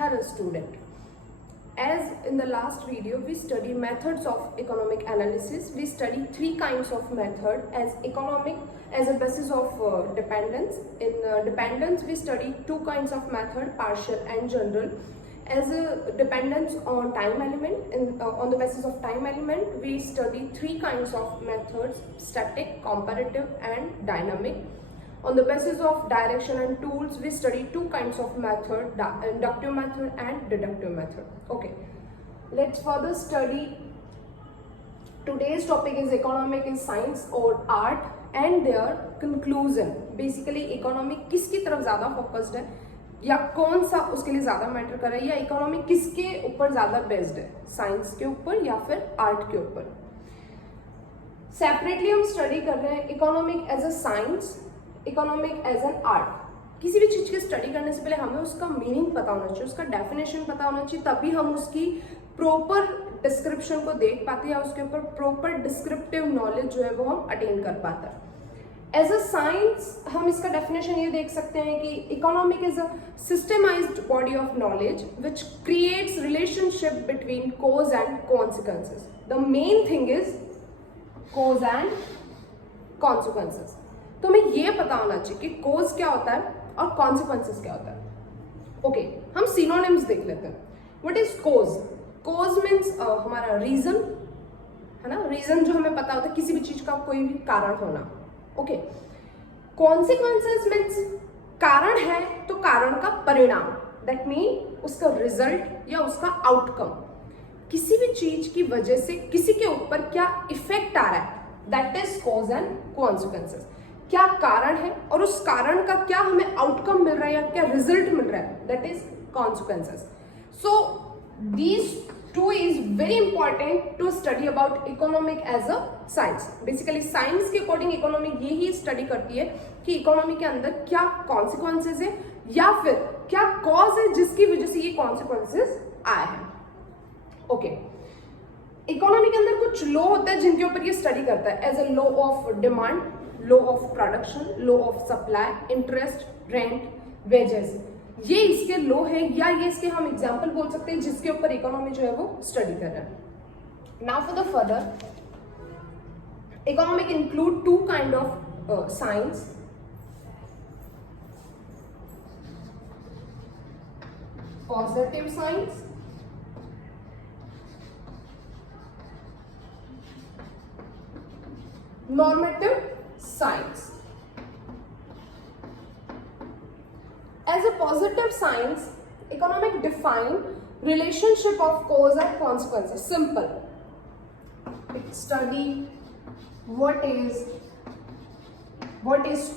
Hello student. As in the last video we study methods of economic analysis. We study three kinds of method as economic as a basis of dependence. In dependence we study two kinds of method, partial and general. As a dependence on time element, on the basis of time element we study three kinds of methods: static, comparative and dynamic. On the basis of direction and tools, we study two kinds of method, inductive method and deductive method. Okay, let's further study. Today's topic is economic is science or art and their conclusion. Basically, economic किसकी तरफ ज़्यादा focused है या कौन सा उसके लिए ज़्यादा मैटर कर रहा है, या इकोनॉमिक किसके ऊपर ज़्यादा बेस्ड है, साइंस के ऊपर या फिर आर्ट के ऊपर. सेपरेटली हम स्टडी कर रहे हैं economic as a science, economic as an art. किसी भी चीज की स्टडी करने से पहले हमें उसका मीनिंग पता होना चाहिए, उसका डेफिनेशन पता होना चाहिए, तभी हम उसकी प्रॉपर डिस्क्रिप्शन को देख पाते हैं या उसके ऊपर प्रॉपर डिस्क्रिप्टिव नॉलेज जो है वो हम अटेन कर पाते हैं. एज अ साइंस हम इसका डेफिनेशन ये देख सकते हैं कि economic is a systemised body of knowledge which creates relationship between cause and consequences. The main thing is cause and consequences. तो हमें ये पता होना चाहिए कि कोज क्या होता है और कॉन्सिक्वेंसेस क्या होता है. ओके, हम सिनोनिम्स देख लेते हैं. What is cause? Cause means हमारा रीजन है ना, रीजन जो हमें पता होता है किसी भी चीज का कोई भी कारण होना. ओके, कॉन्सिक्वेंसेस मीन्स कारण है तो कारण का परिणाम, दैट मीन उसका रिजल्ट या उसका आउटकम. किसी भी चीज की वजह से किसी के ऊपर क्या इफेक्ट आ रहा है, that is cause and consequences. क्या कारण है और उस कारण का क्या हमें आउटकम मिल रहा है या क्या रिजल्ट मिल रहा है, that is consequences. So these two is very important to study about economic as a science. Basically science के अकॉर्डिंग इकोनॉमिक यही स्टडी करती है कि इकोनॉमी के अंदर क्या कॉन्सिक्वेंसेज है या फिर क्या कॉज है जिसकी वजह से ये कॉन्सिक्वेंसेज आए हैं. ओके, इकोनॉमी के अंदर कुछ लॉ होता है जिनके ऊपर ये स्टडी करता है, as a law of demand, law of production, law of supply, interest, rent, wages. ये इसके लॉ है या ये इसके हम एग्जांपल बोल सकते हैं जिसके ऊपर इकोनॉमी जो है वो स्टडी कर रहा है. Now for the further, economic include to kind of science. Positive science, normative science. As a positive science, economic define relationship of cause and consequences. Simple. It study what is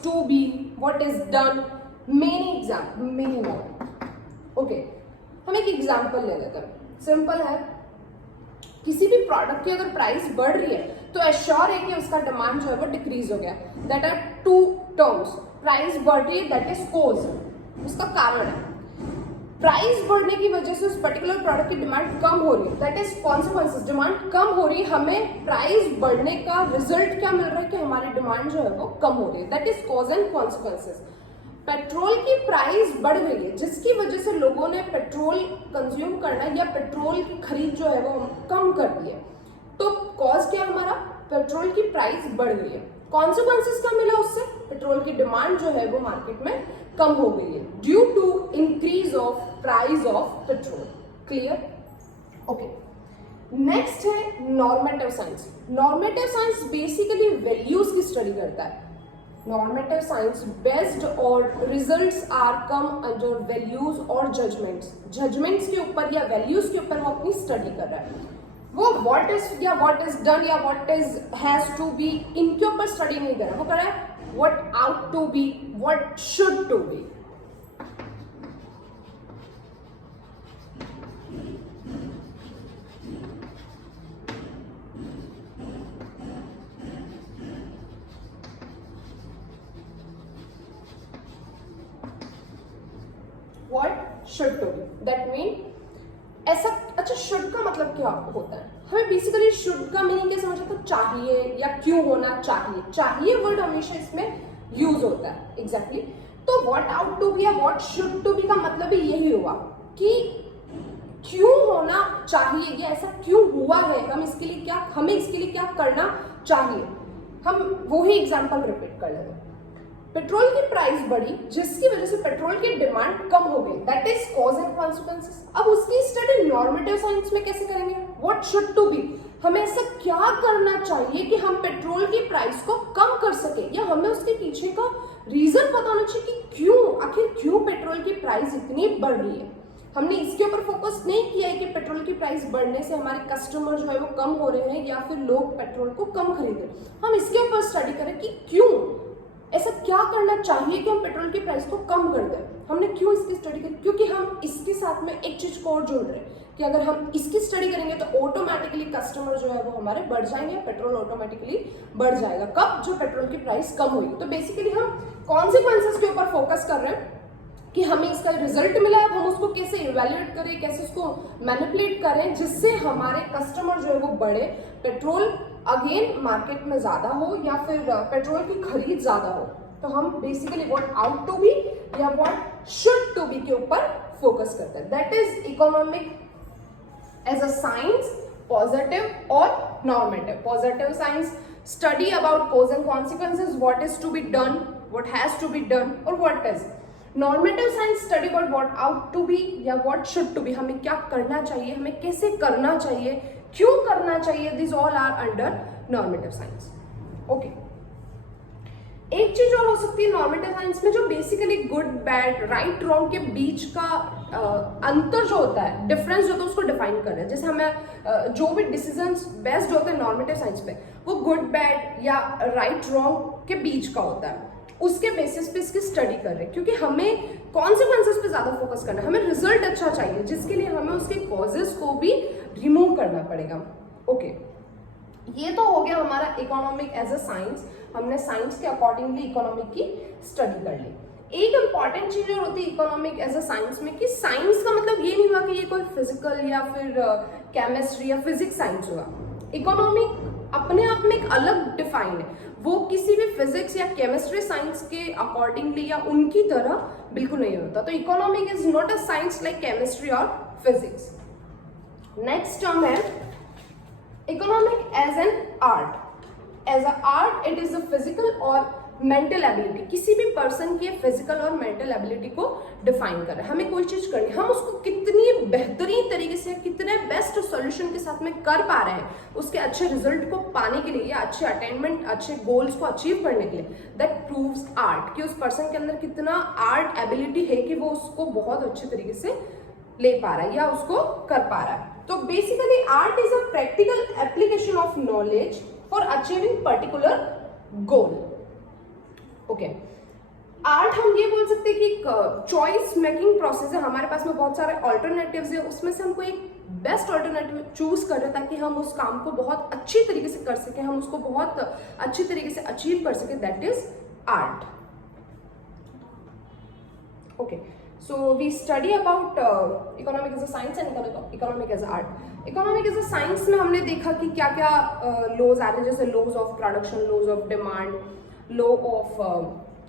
to be, what is done, many more. Okay, हम एक example ले लेते हैं. Simple है, किसी भी product की अगर प्राइस बढ़ रही है तो एश्योर है कि उसका डिमांड जो है वो डिक्रीज हो गया. That are two terms. Price बढ़ रही है, दैट इज कोज, उसका कारण है. प्राइस बढ़ने की वजह से उस पर्टिकुलर प्रोडक्ट की डिमांड कम हो रही है, दैट इज कॉन्सिक्वेंसेस. डिमांड कम हो रही है, हमें प्राइस बढ़ने का रिजल्ट क्या मिल रहा है कि हमारी डिमांड जो है वो कम हो रही है, that is cause and consequences. Petrol की प्राइस बढ़ गई है जिसकी वजह से लोगों ने पेट्रोल कंज्यूम करना या पेट्रोल की खरीद जो है वो कम कर दी है. तो कॉज क्या हमारा, पेट्रोल की प्राइस बढ़ गई है. कॉन्सिक्वेंसेस क्या मिला उससे, पेट्रोल की डिमांड जो है वो मार्केट में कम हो गई है due to increase of price of petrol. Clear? Okay, next है normative science. Normative science basically values की स्टडी करता है. Normative science based or results are come under values or judgments. Judgments के ऊपर या values के ऊपर वो अपनी study कर रहा है. वो what is या what is done या what is has to be इनके ऊपर study नहीं कर रहा, वो कर रहा है what ought to be, what should to be. What should to be, that mean ऐसा. अच्छा, शुड का मतलब क्या होता है? हमें बेसिकली शुड का मीनिंग क्या समझ सकते, चाहिए या क्यों होना चाहिए. चाहिए वर्ड हमेशा इसमें यूज होता है. एग्जैक्टली. तो व्हाट आउट टू बी या व्हाट शुड टू बी का मतलब भी यही हुआ कि चाहिए या ऐसा क्यों हुआ है, हमें इसके लिए क्या करना चाहिए। हम वो ही एग्जांपल रिपीट कर लेते हैं। पेट्रोल की प्राइस बढ़ी जिसकी वजह से पेट्रोल की डिमांड कम हो गई, that is cause and consequences. अब उसकी स्टडी नॉर्मेटिव साइंस में कैसे करेंगे, व्हाट शुड टू बी, हमें ऐसा क्या करना चाहिए कि हम पेट्रोल की प्राइस को कम कर सके, या हमें उसके पीछे का रीजन पता होना चाहिए कि आखिर क्यों पेट्रोल की प्राइस इतनी बढ़ रही है। हमने इसके ऊपर फोकस नहीं किया है कि पेट्रोल की प्राइस बढ़ने से हमारे कस्टमर जो है वो कम हो रहे हैं या फिर लोग पेट्रोल को कम खरीदे। हम इसके ऊपर स्टडी करें कि क्यों, ऐसा क्या करना चाहिए कि हम पेट्रोल की प्राइस को कम कर दें। हमने क्यों इसकी स्टडी करी, क्योंकि हम इसके साथ में एक चीज को और जोड़ रहे हैं कि अगर हम इसकी स्टडी करेंगे तो ऑटोमेटिकली कस्टमर जो है वो हमारे बढ़ जाएंगे, पेट्रोल ऑटोमेटिकली बढ़ जाएगा। कब, जो पेट्रोल की प्राइस कम होगी। तो बेसिकली हम कॉन्सिक्वेंसेस के ऊपर फोकस कर रहे हैं कि हमें इसका रिजल्ट मिला है, हम उसको कैसे इवेल्युएट करें, कैसे उसको मैनिपुलेट करें जिससे हमारे कस्टमर जो है वो बढ़े, पेट्रोल अगेन मार्केट में ज्यादा हो या फिर पेट्रोल की खरीद ज्यादा हो। तो हम basically what ought to be या व्हाट शुड टू बी के ऊपर फोकस करते हैं। That is economic as a science, positive और normative. Positive science study about cause and consequences, what is to be done, what has to be done और what is. Normative science study about what ought to be या what should to be, हमें क्या करना चाहिए, हमें कैसे करना चाहिए, क्यों करना चाहिए। This all are under normative science. Okay, एक चीज और हो सकती है नॉर्मेटिव साइंस में, जो basically good bad right wrong के बीच का अंतर जो होता है, डिफरेंस जो होता है, उसको डिफाइन कर रहे हैं। जैसे हमें जो भी डिसीजंस बेस्ड होते हैं नॉर्मेटिव साइंस पे, वो गुड बैड या राइट रॉन्ग के बीच का होता है, उसके बेसिस पे इसकी स्टडी कर रहे हैं। क्योंकि हमें कॉन्सिक्वेंसेस पे ज्यादा फोकस करना है, हमें रिजल्ट अच्छा चाहिए, जिसके लिए हमें उसके कॉजेस को भी रिमूव करना पड़ेगा। ओके, ये तो हो गया हमारा इकोनॉमिक एज अ साइंस। हमने साइंस के अकॉर्डिंगली इकोनॉमिक की स्टडी कर ली। एक इंपॉर्टेंट चीज और होती है इकोनॉमिक एज अ साइंस में कि साइंस का मतलब ये नहीं हुआ कि ये कोई फिजिकल या फिर केमिस्ट्री या फिजिक्स साइंस हुआ। इकोनॉमिक अपने आप में एक अलग डिफाइन है, वो किसी भी फिजिक्स या केमिस्ट्री साइंस के अकॉर्डिंगली या उनकी तरह बिल्कुल नहीं होता। तो economic is not a science like chemistry और फिजिक्स। नेक्स्ट टर्म है economic as an art. As a art it is a physical और मेंटल एबिलिटी, किसी भी पर्सन की फिजिकल और मेंटल एबिलिटी को डिफाइन कर रहे हैं। हमें कोई चीज करनी है, हम उसको कितनी बेहतरीन तरीके से, कितने बेस्ट सॉल्यूशन के साथ में कर पा रहे हैं, उसके अच्छे रिजल्ट को पाने के लिए या अच्छे अटेनमेंट, अच्छे गोल्स को अचीव करने के लिए, दैट प्रूव्स आर्ट, कि उस पर्सन के अंदर कितना आर्ट एबिलिटी है कि वो उसको बहुत अच्छे तरीके से ले पा रहा है या उसको कर पा रहा है। तो basically art is a practical application of knowledge for achieving particular goal. Okay, art हम ये बोल सकते हैं कि एक चॉइस मेकिंग प्रोसेस है। हमारे पास में बहुत सारे ऑल्टरनेटिव्स है, उसमें से हमको एक बेस्ट ऑल्टरनेटिव चूज कर रहे हैं ताकि हम उस काम को बहुत अच्छी तरीके से कर सकें, हम उसको बहुत अच्छी तरीके से अचीव कर सकें। That is art. Okay, so we study about economic as a science and economic as a art. Economic as a science में हमने देखा कि क्या क्या लॉज आ रहे हैं, जैसे laws of production, laws of demand, law of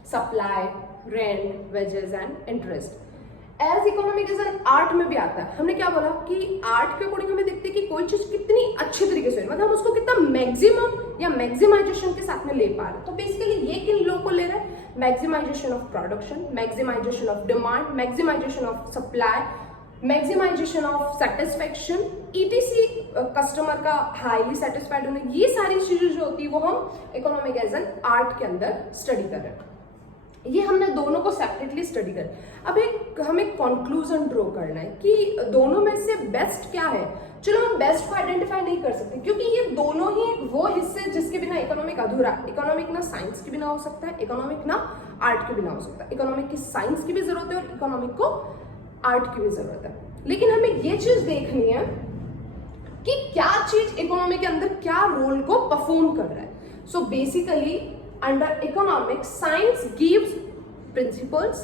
supply, rent, wages and interest. As economic as an art में भी आता है। हमने क्या बोला कि आर्ट के अकॉर्डिंग हमें देखते हैं कि कोई चीज कितनी अच्छी तरीके से, मतलब हम उसको कितना मैक्सिमम या मैक्सिमाइजेशन के साथ में ले पा रहे हैं। तो बेसिकली ये किन लोगों को ले रहे हैं, maximisation of production, maximisation of demand, maximisation of supply, maximisation of satisfaction, ETC customer का हाईली सेटिस्फाइड होने, ये सारी चीजें जो होती है वो हम इकोनॉमिक एज एन आर्ट के अंदर स्टडी कर रहे हैं। ये हमने दोनों को सेपरेटली स्टडी कर। अब एक हमें कंक्लूजन ड्रॉ करना है कि दोनों में से बेस्ट क्या है। चलो हम बेस्ट को आइडेंटिफाई नहीं कर सकते क्योंकि ये दोनों ही वो हिस्से जिसके बिना इकोनॉमिक अधूरा। इकोनॉमिक ना साइंस के बिना हो सकता है, इकोनॉमिक ना आर्ट के बिना हो सकता है। इकोनॉमिक की साइंस की भी जरूरत है और इकोनॉमिक को आर्ट की भी जरूरत है। लेकिन हमें ये चीज देखनी है कि क्या चीज इकोनॉमी के अंदर क्या रोल को परफॉर्म कर रहा है। So basically under economics, science gives principles,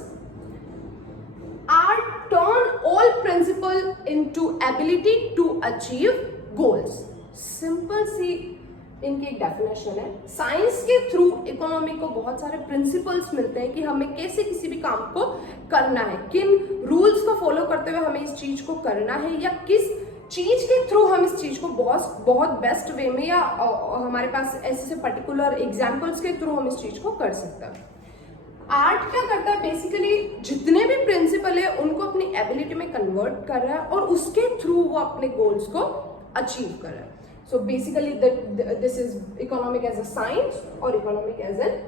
art turn all principle into ability to achieve goals. Simple सी इनकी एक डेफिनेशन है। साइंस के थ्रू इकोनॉमी को बहुत सारे प्रिंसिपल्स मिलते हैं कि हमें कैसे किसी भी काम को करना है, किन रूल्स को फॉलो करते हुए हमें इस चीज को करना है या किस चीज के थ्रू हम इस चीज को बहुत बेस्ट वे में या हमारे पास ऐसे पर्टिकुलर एग्जाम्पल्स के थ्रू हम इस चीज को कर सकते हैं। आर्ट क्या करता है बेसिकली, जितने भी प्रिंसिपल है उनको अपनी एबिलिटी में कन्वर्ट कर रहा है और उसके थ्रू वो अपने गोल्स को अचीव कर रहा है। So basically this is economic as a science और economic as an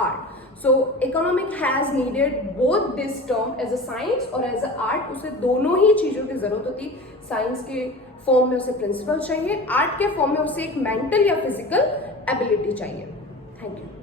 art. So economic has needed both this term as a science और as a art. उसे दोनों ही चीजों की जरूरत होती। साइंस के फॉर्म में उसे प्रिंसिपल चाहिए, आर्ट के फॉर्म में उसे एक मेंटल या फिजिकल एबिलिटी चाहिए। Thank you.